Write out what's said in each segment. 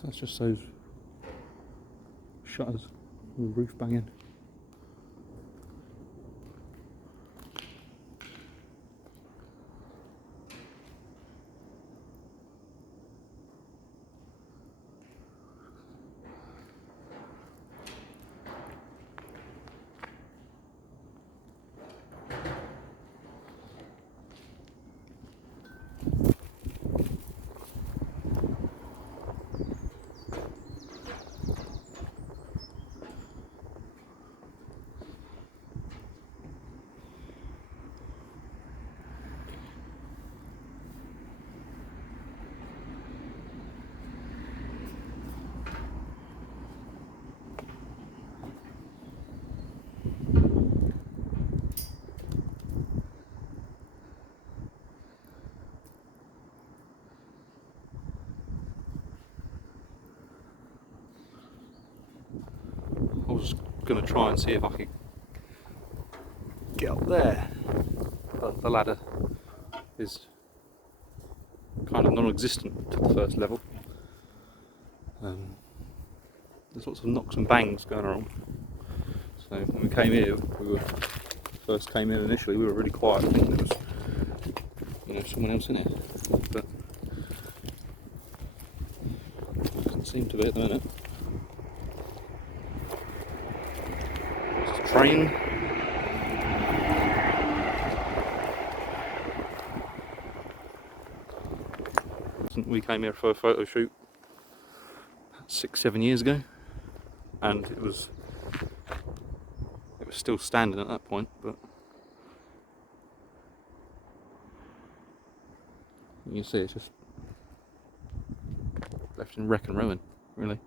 So that's just those shutters with the roof banging. I was going to try and see if I could get up there, but the ladder is kind of non-existent to the first level. There's lots of knocks and bangs going on. So when we came here, first came in initially, we were really quiet. I think there was, someone else in here, but doesn't seem to be at the minute. It's a train. We came here for a photo shoot 6-7 years ago, and it was still standing at that point, but you can see it's just left in wreck and ruin, really.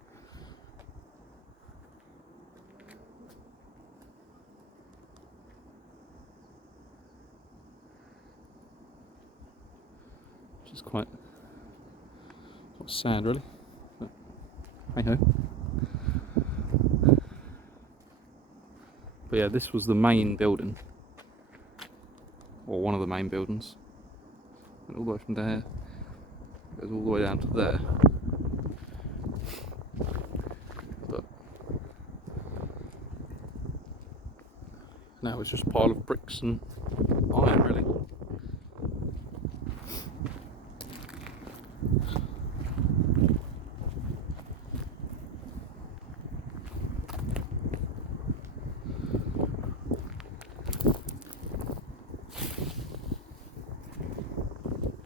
Which is quite sad, really. But hey ho. But yeah, this was the main building, or one of the main buildings. And all the way from there, it goes all the way down to there. But now it's just a pile of bricks and iron, really.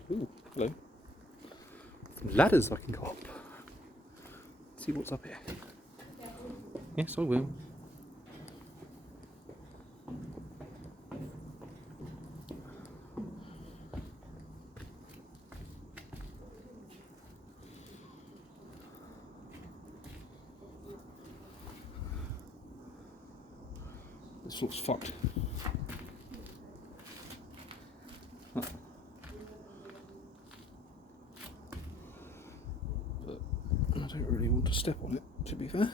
Ooh, hello. Some ladders I can go up. See what's up here. Yes, I will. This looks fucked. But I don't really want to step on it, to be fair.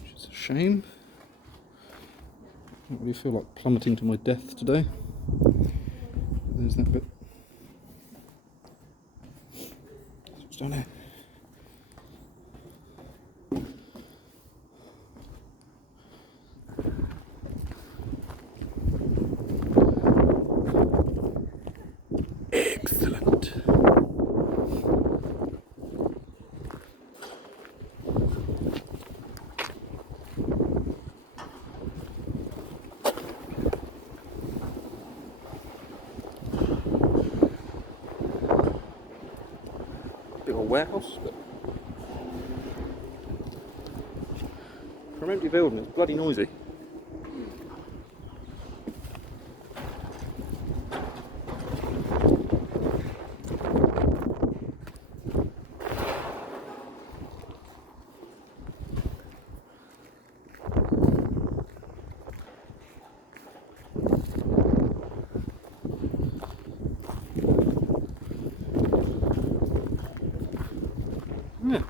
Which is a shame. I don't really feel like plummeting to my death today. There's that bit. That's what's down there. Excellent. Big old warehouse, but for an empty building, it's bloody noisy. Yeah.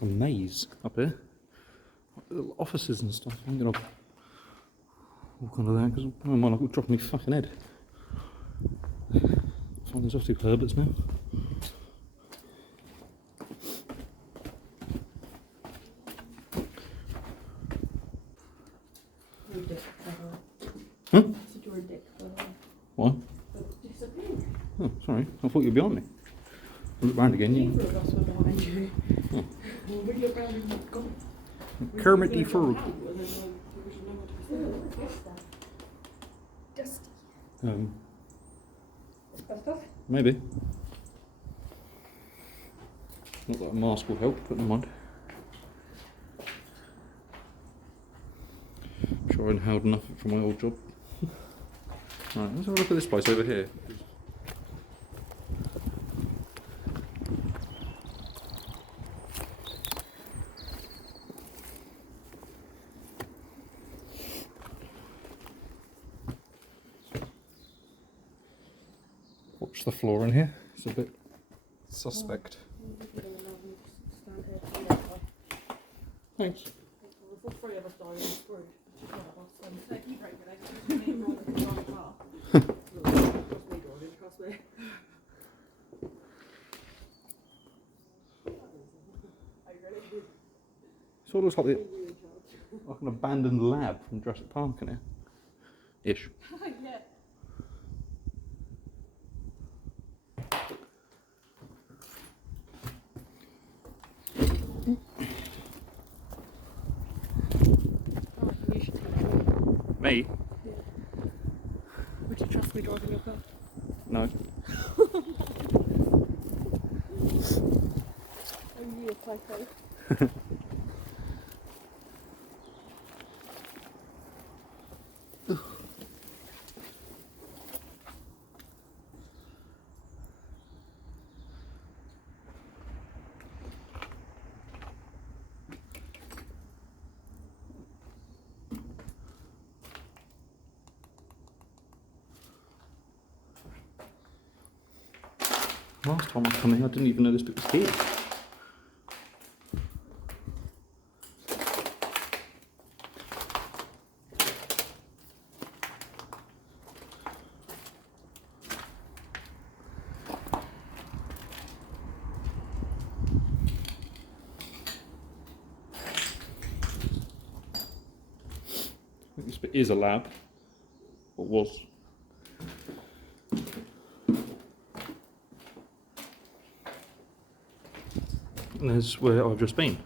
like a maze up here. Little offices and stuff. I'm gonna walk under there because I might not drop my fucking head. Find there's obviously Herberts now. Huh? Why? Oh, sorry. I thought you were behind me. Look round again. You. Oh. Kermit the Frog. Maybe. Not that a mask will help, but never mind. I'm sure I inhaled enough from my old job. Right, let's have a look at this place over here. Watch the floor in here, it's a bit suspect. Thanks. Sort of looks like an abandoned lab from Jurassic Park in here. Ish. Yeah. Me? Yeah. Would you trust me driving your car? No. I'm you a typo. Last time I come in, I didn't even know this bit was here. I think this bit is a lab, or was. And there's where I've just been.